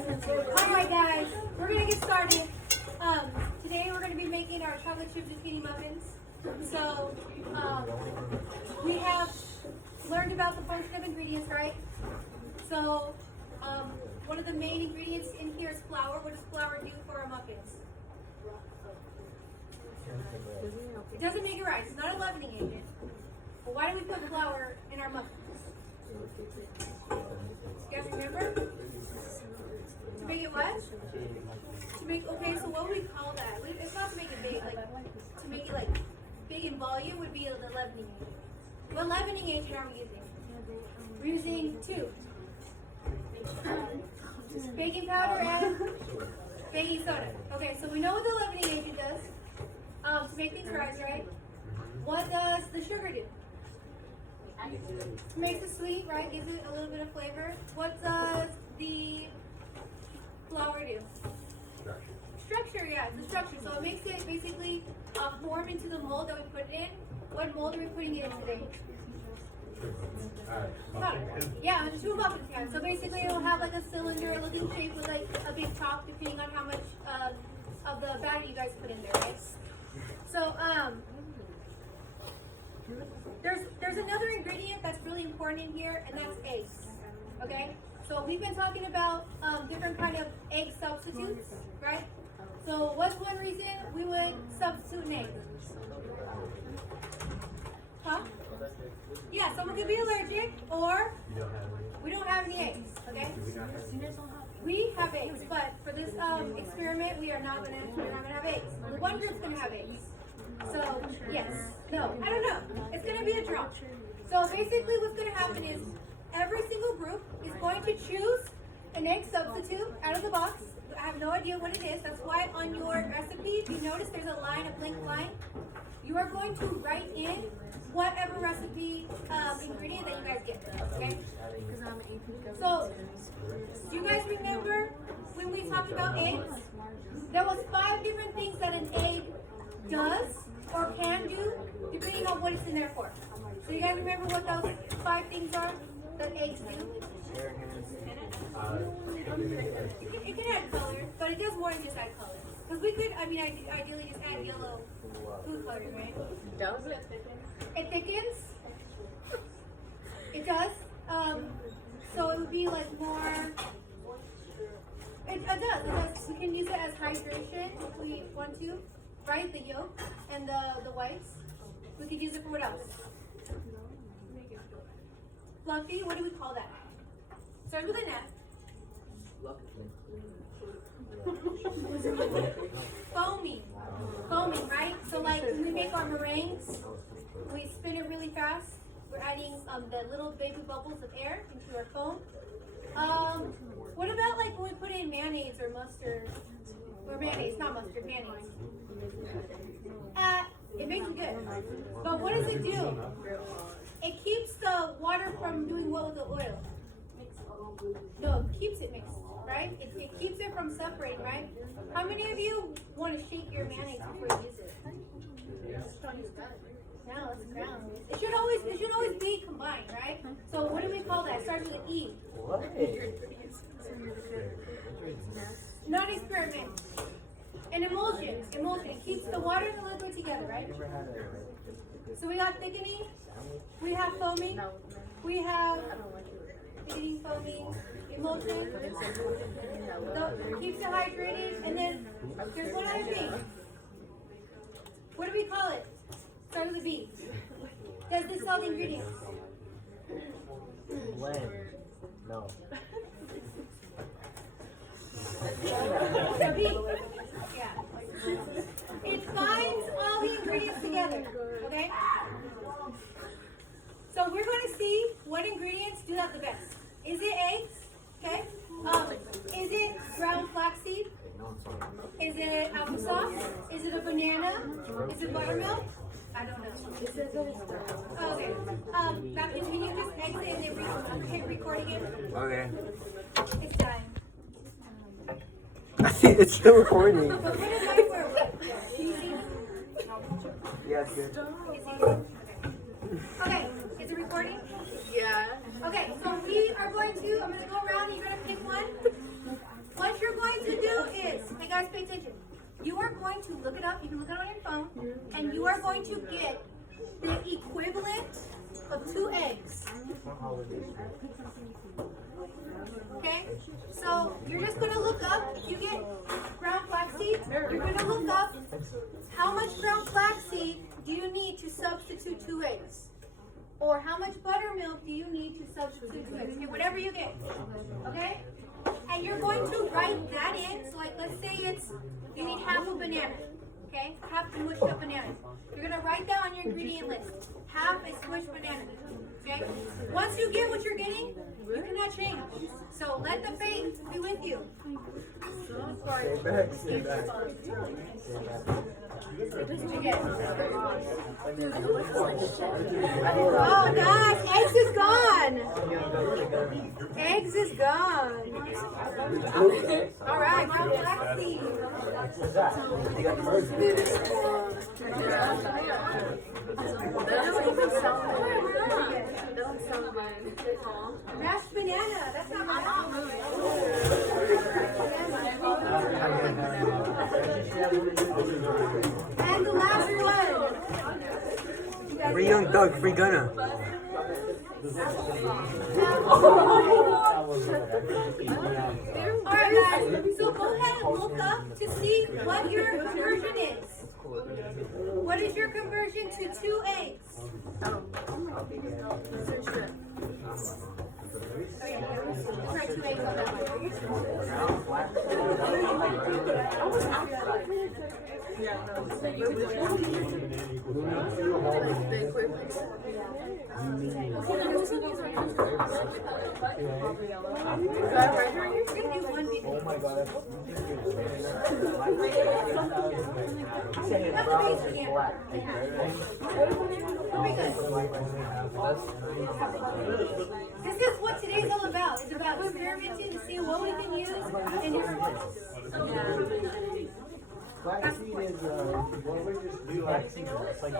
Alright guys, we're gonna get started. Today we're gonna be making our chocolate chip zucchini muffins. So we have learned about the function of ingredients, right? So one of the main ingredients in here is flour. What does flour do for our muffins? It doesn't make it rise. It's not a leavening agent. But why do we put flour in our muffins? You guys remember? To make it what? To make, okay, so what would we call that? It's not to make it big, like, to make it like big in volume would be the leavening agent. What leavening agent are we using? We're using two. Baking powder and baking soda. Okay, so we know what the leavening agent does to make things rise, right? What does the sugar do? Makes it sweet, right? Gives it a little bit of flavor. What does the flour do? Structure, yeah, it's a structure. So it makes it basically form into the mold that we put it in. What mold are we putting it in today? Yeah, into a muffin pan. So basically it'll have like a cylinder looking shape with like a big top depending on how much of the batter you guys put in there, right? So there's another ingredient that's really important in here, and that's eggs. Okay? So we've been talking about different kind of egg substitutes, right? So what's one reason we would substitute an egg? Huh? Yeah, someone could be allergic, or we don't have any eggs, okay? We have eggs, but for this experiment, we're not gonna have eggs. The one group's gonna have eggs. So, yes. No, I don't know. It's going to be a draw. So basically what's going to happen is every single group is going to choose an egg substitute out of the box. I have no idea what it is. That's why on your recipe, if you notice there's a line, a blank line. You are going to write in whatever recipe ingredient that you guys get. Okay? So, do you guys remember when we talked about eggs? There was 5 different things that an egg does or can do depending on what it's in there for. So you guys remember what those 5 things are that eggs do? It can add color, but it does more than just add color. Because we could, ideally just add yellow food coloring, right? Does it? It thickens. It does. So it would be like more. It does. We can use it as hydration if we want to. Right, the yolk and the whites. We could use it for what else? Fluffy, what do we call that? Starts with an F. Foamy. Foaming, right? So like when we make our meringues, we spin it really fast. We're adding the little baby bubbles of air into our foam. What about like when we put in mayonnaise or mustard? Or mayonnaise, not mustard, mayonnaise. It makes it good. But what does it do? It keeps the water from doing what with the oil? No, it keeps it mixed, right? It keeps it from separating, right? How many of you want to shake your mayonnaise before you use it? No, it's ground. It should always be combined, right? So what do we call that? It starts with an E. Not an experiment. An emulsion. It keeps the water and the liquid together, right? So we got thickening, we have foaming, we have thickening, foaming, emulsion. So it keeps it hydrated, and then there's one other thing. What do we call it? Start with a B. Does this all the ingredients? Blend. No. A B. Yeah. It binds all the ingredients together. Okay? So we're going to see what ingredients do that the best. Is it eggs? Okay. Is it ground flaxseed? Is it applesauce? Is it a banana? Is it buttermilk? I don't know. Okay. Matthew, can you just exit and then hit record again? Okay. It's done. It's still recording. But put it right where Yes, good. Okay, is it recording? Yeah. Okay, so we are going to, I'm going to go around and you're going to pick one. and you are going to get the equivalent of 2 eggs. Okay? So you're just going to look up, if you get ground flaxseed, you're going to look up how much ground flaxseed do you need to substitute 2 eggs? Or how much buttermilk do you need to substitute 2 eggs? Okay, whatever you get. Okay? And you're going to write that in. So like, let's say you need half a banana. Okay? Half a mushed up banana. You're going to write that on your ingredient list. Half a squished banana. Okay? Once you get what you're getting, you cannot change. So let the faith be with you. Stay back. Oh gosh, eggs is gone. Eggs is gone. All right, ground flaxseed. Mashed banana. That's not banana. And the last one. Free Young Doug, free Gunna. Alright guys, so go ahead and look up to see what your conversion is. What is your conversion to 2 eggs? Let's write 2 eggs on that Oh my god, that's This is what today's all about. It's about experimenting to see what we can use in different ways. flaxseed is what we just do flaxseed. It's like No,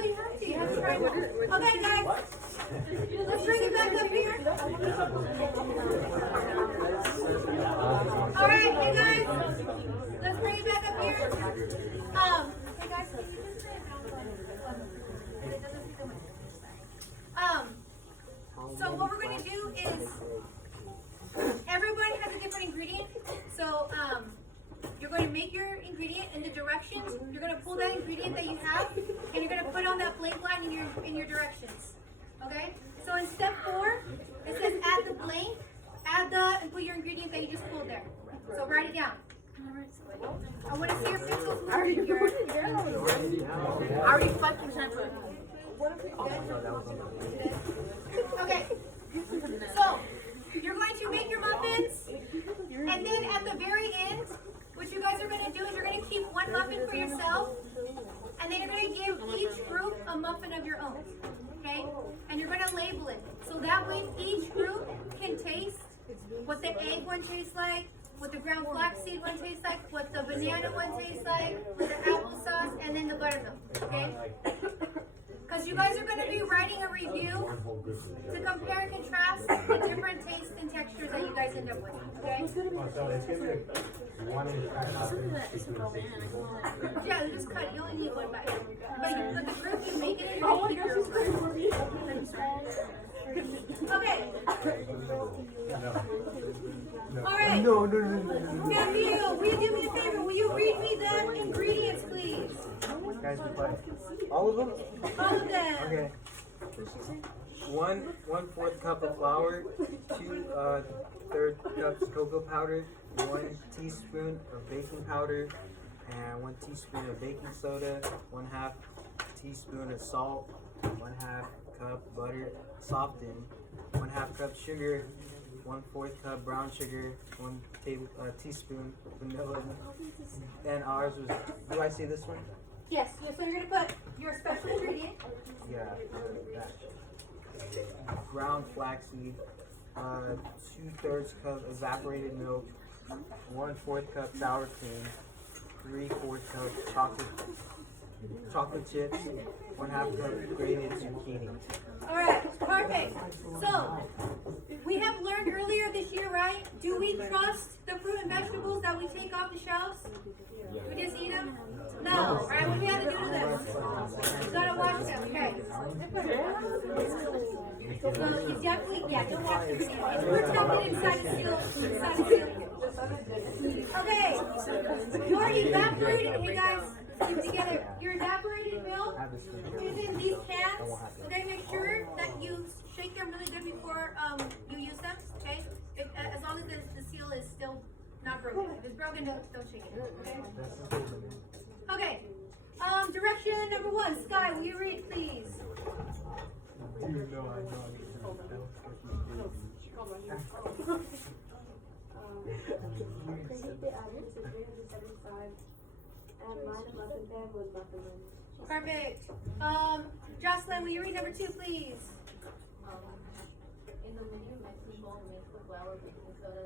you have to. You have to try it. Okay, guys. Let's bring it back up here. All right, hey guys. Let's bring it back up here. Hey guys. So what we're going to do is everybody has a different ingredient. So you're going to make your ingredient in the directions. You're going to pull that ingredient that you have, and you're going to put on that blank line in your directions. Okay? So in step 4, it says add the blank, and put your ingredient that you just pulled there. So write it down. I want to see your pencils moving. I already fucking tried to. Okay. So you're going to make your muffins, and then at the very end, what you guys are going to do is you're going to keep one muffin for yourself, and then you're going to give each group a muffin of your own. Okay? And you're going to label it. So that way each group can taste what the egg one tastes like, what the ground flaxseed one tastes like, what the banana one tastes like, what the applesauce, and then the buttermilk. Okay? Because you guys are going to be writing a review to compare and contrast the different tastes and textures that you guys end up with. Okay? Yeah, you just cut. You only need one bite. But the group you make it, you're going to keep your own. Okay. Alright. No. Matthew, will you do me a favor? Will you read me the ingredients, please? Guys, we play. All of them? All of them. Okay. 1/4 cup of flour, 2 3rd cups cocoa powder, 1 teaspoon of baking powder, and 1 teaspoon of baking soda, 1/2 teaspoon of salt, 1/2 cup butter softened, 1/2 cup sugar, 1/4 cup brown sugar, 1 teaspoon vanilla, and ours was. Do I see this one? Yes, so you're going to put your special ingredient. Yeah, that. Ground flaxseed, 2/3 cup evaporated milk, 1/4 cup sour cream, 3/4 cup chocolate chips, 1/2 cup grated zucchini. Alright, perfect. So, we have learned earlier this year, right, trust the fruit and vegetables that we take off the shelves? We just eat them? No. Alright, what do we have to do to them? We gotta wash them, okay. It's definitely, yeah, don't wash them. It's protected inside the seal. Okay. Your evaporated, hey guys, let's keep it together. Your evaporated milk is in these cans. Okay, make sure that you shake them really good before you use them, okay? As long as the seal is still not broken. If it's broken, don't shake it, okay? Okay, direction number 1. Sky, will you read, please? Preheat the oven to 375 and line a muffin pan with muffin lid. Perfect. Jocelyn, will you read number 2, please? In the medium mixing bowl, mix the flour, baking soda,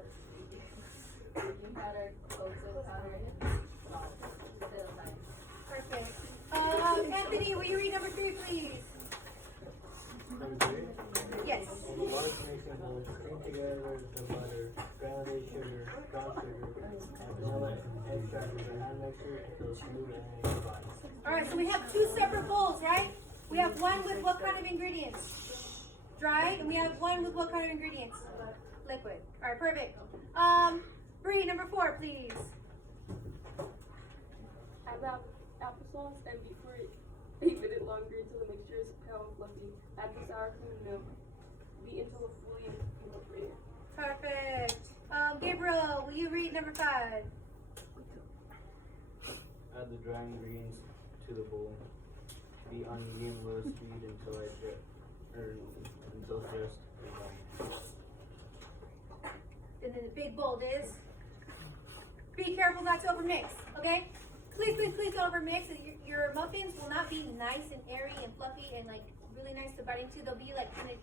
baking powder, cocoa powder, and salt. Set aside. Perfect. Anthony, will you read number 3, please? Yes. Water mixing bowl, steam together the butter, granulated sugar, brown sugar, vanilla extract with a hand mixer until smooth and combined. Alright, so we have 2 separate bowls, right? We have one with what kind of ingredients? Dry, and we have one with what kind of ingredients? Liquid. Alright, perfect. Bree, number 4, please. Add applesauce and beat for 8 minutes longer until the mixture is pale and fluffy. Add the sour cream and milk. Beat until it fully incorporated. Perfect. Gabriel, will you read number 5? Add the dry ingredients to the bowl. Beat on medium low speed until it's just. And then the big bowl is? Be careful not to overmix, okay? Please don't overmix. Your muffins will not be nice and airy and fluffy and like really nice to bite into. They'll be like kind of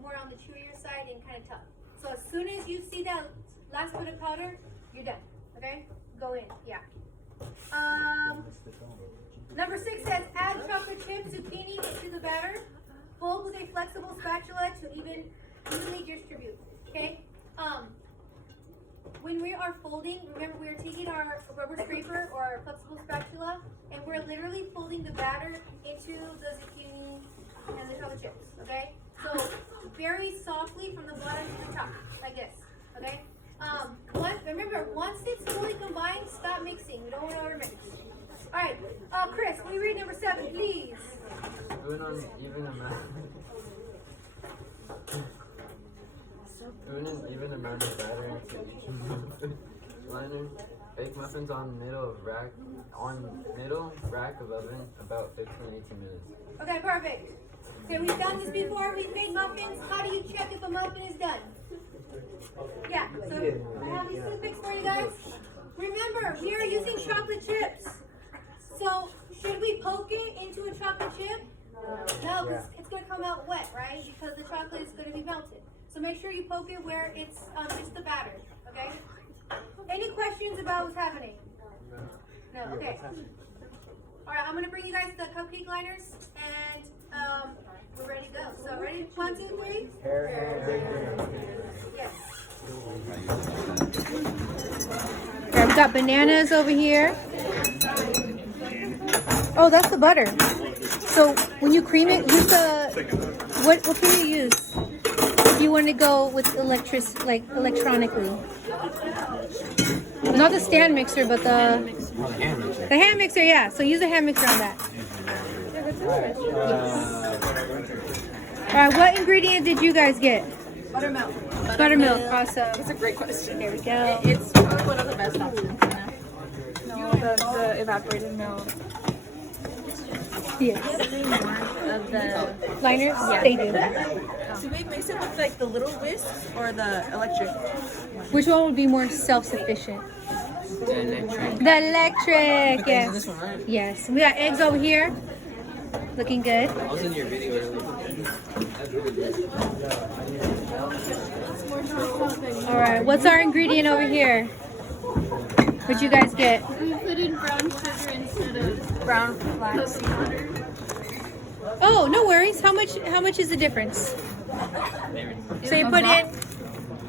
more on the chewier side and kind of tough. So as soon as you see that last bit of powder, you're done, okay? Go in, yeah. Number 6 says add chocolate chip zucchini into the batter. Fold with a flexible spatula to evenly distribute, okay? When we are folding, remember we are taking our rubber scraper or our flexible spatula and we're literally folding the batter into the zucchini and the chocolate chips, okay? So very softly from the bottom to the top, like this, okay? Remember, once it's fully combined, stop mixing. We don't want to overmix. All right, Chris, will you read number 7, please? Spoon on even amount. Spoon an even amount of batter into each muffin liner. Bake muffins on middle rack of oven about 15-18 minutes. Okay, perfect. Okay, we've done this before. We've made muffins. How do you check if a muffin is done? Yeah, so I have these toothpicks for you guys. Remember, we are using chocolate chips. So, should we poke it into a chocolate chip? No, because it's going to come out wet, right? Because the chocolate is going to be melted. So make sure you poke it where it's just the batter, okay? Any questions about what's happening? No, okay. All right, I'm going to bring you guys the cupcake liners, and we're ready to go. So ready? 1, 2, 3. Yes. Okay, we got bananas over here. Oh, that's the butter. So when you cream it, use the what can you use if you want to go with electronically? Not the stand mixer, but the hand mixer. Yeah. So use a hand mixer on that. All right. What ingredient did you guys get? Buttermilk. Buttermilk. Awesome. That's a great question. There we go. It's probably one of the best options. No, the evaporated milk. Yes. Of the Liners? Yeah. They do. Do we mix it with like the little whisk or the electric? Which one would be more self-sufficient? The electric. The electric, yes. This one, right? Yes. We got eggs over here. Looking good. I was in your video earlier. That's really good. All right. What's our ingredient over here? What'd you guys get? We put in brown sugar instead of Brown flax. Oh, no worries. How much is the difference? So you put in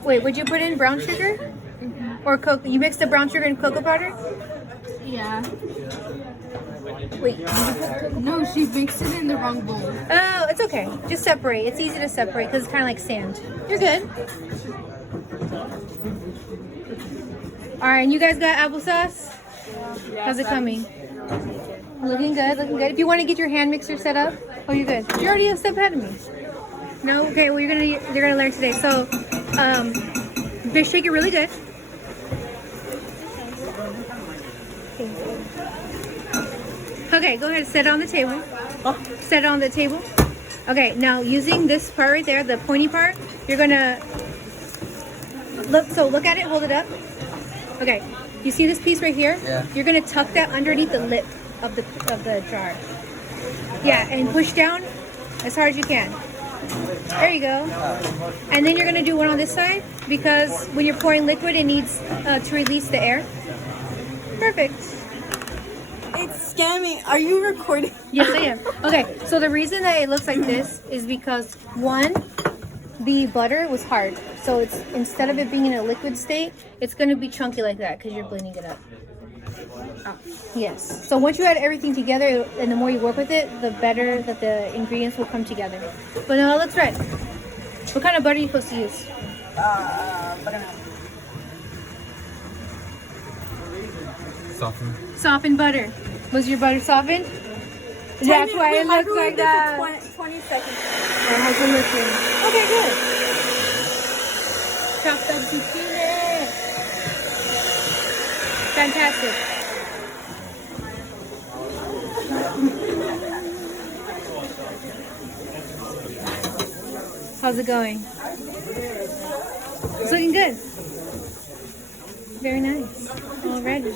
Wait, would you put in brown sugar? Or cocoa? You mixed the brown sugar and cocoa powder? Yeah. Wait. No, she mixed it in the wrong bowl. Oh, it's okay. Just separate. It's easy to separate because it's kind of like sand. You're good. All right, and you guys got applesauce? How's it coming? Looking good, looking good. If you want to get your hand mixer set up, oh, you're good. You're already a step ahead of me. No, okay. Well, you're gonna learn today. So, just shake it really good. Okay, go ahead. Set it on the table. Set it on the table. Okay, now using this part right there, the pointy part, you're gonna look. So look at it. Hold it up. Okay. You see this piece right here? Yeah. You're gonna tuck that underneath the lip of the jar. Yeah, and push down as hard as you can. There you go. And then you're gonna do one on this side because when you're pouring liquid, it needs to release the air. Perfect. It's scamming. Are you recording? Yes, I am. Okay, so the reason that it looks like this is because one, the butter was hard. So it's instead of it being in a liquid state, it's gonna be chunky like that because you're blending it up. Yes. So once you add everything together, and the more you work with it, the better that the ingredients will come together. But now it looks red. What kind of butter are you supposed to use? Buttermilk. Soften. Softened butter. Was your butter softened? That's why it looks like that. 20 seconds. How's it looking? Okay, good. Chopped up zucchini. Fantastic. How's it going? It's looking good. Very nice. Alrighty.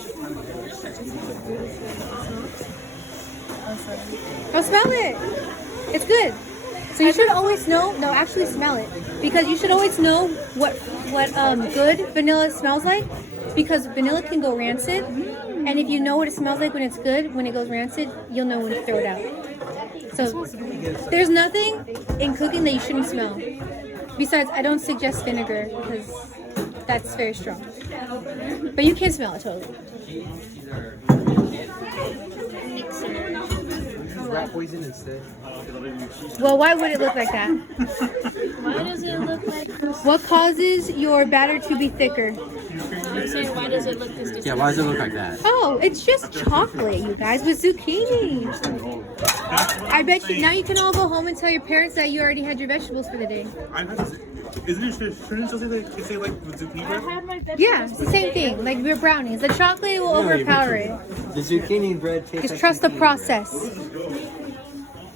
Oh, smell it. It's good. So you should always know. No, actually smell it, because you should always know what good vanilla smells like, because vanilla can go rancid, and if you know what it smells like when it's good, when it goes rancid, you'll know when to throw it out. So there's nothing in cooking that you shouldn't smell. Besides, I don't suggest vinegar because that's very strong. But you can smell it totally. Rat poison instead. Well, why would it look like that? Why does it look like this? What causes your batter to be thicker? I'm saying, why does it look this Yeah, why does it look like that? Oh, it's just chocolate, you guys, with zucchini. I bet you now you can all go home and tell your parents that you already had your vegetables for the day. Isn't it shouldn't it say like with zucchini? I had my vegetables. Yeah, it's the same thing. Like your brownies, the chocolate will overpower it. The zucchini bread tastes Just like trust the zucchini process.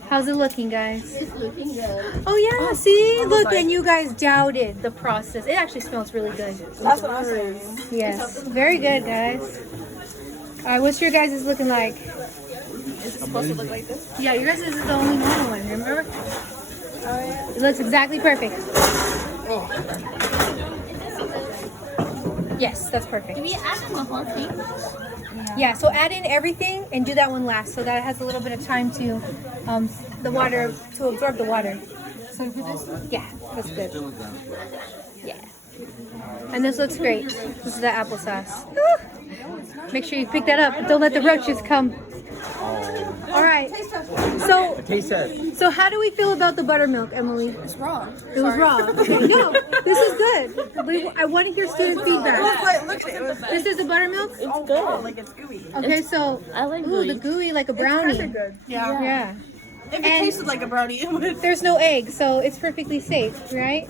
How's it looking, guys? It's looking good. Oh yeah, see, look, and you guys doubted the process. It actually smells really good. That's what I'm saying. Yes, very good, guys. All right, what's your guys' looking like? Is it supposed to look like this? Yeah, your guys' is the only normal one, remember? Oh yeah. It looks exactly perfect. Yes, that's perfect. Do we add in the whole thing? Yeah, so add in everything and do that one last, so that it has a little bit of time to the water to absorb the water. So for this, yeah, that's good. Yeah, and this looks great. This is the applesauce. Woo! Make sure you pick that up. Don't let the roaches come. All right. So, Taste test. so how do we feel about the buttermilk, Emily? It's raw. It was raw. Okay, no, this is good. I want to hear student feedback. Like, look at it. It was This is the buttermilk. it's good. Like it's gooey. Okay, so I like ooh, the gooey like a brownie. Good. Yeah. Yeah. If it And- tasted like a brownie, it would. There's no egg, so it's perfectly safe, right?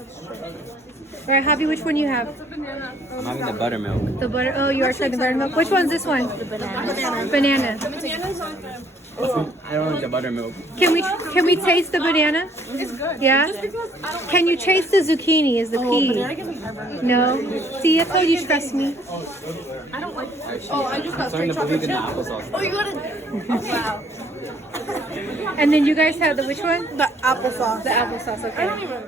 All right, Javi, which one you have? I'm having the buttermilk. The butter. Oh, you are trying the buttermilk. Which one's this one? Banana. Banana. I don't like the buttermilk. Can we taste the banana? It's good. Yeah. Can you taste the zucchini? Is the key? Banana gives me heartburn. No. See, I told you trust me. I don't like. Oh, I just got I'm starting straight to believe chocolate in the chip. applesauce. Oh, you got it. Wow. And then you guys have the which one? The applesauce. The applesauce. I Okay. don't even.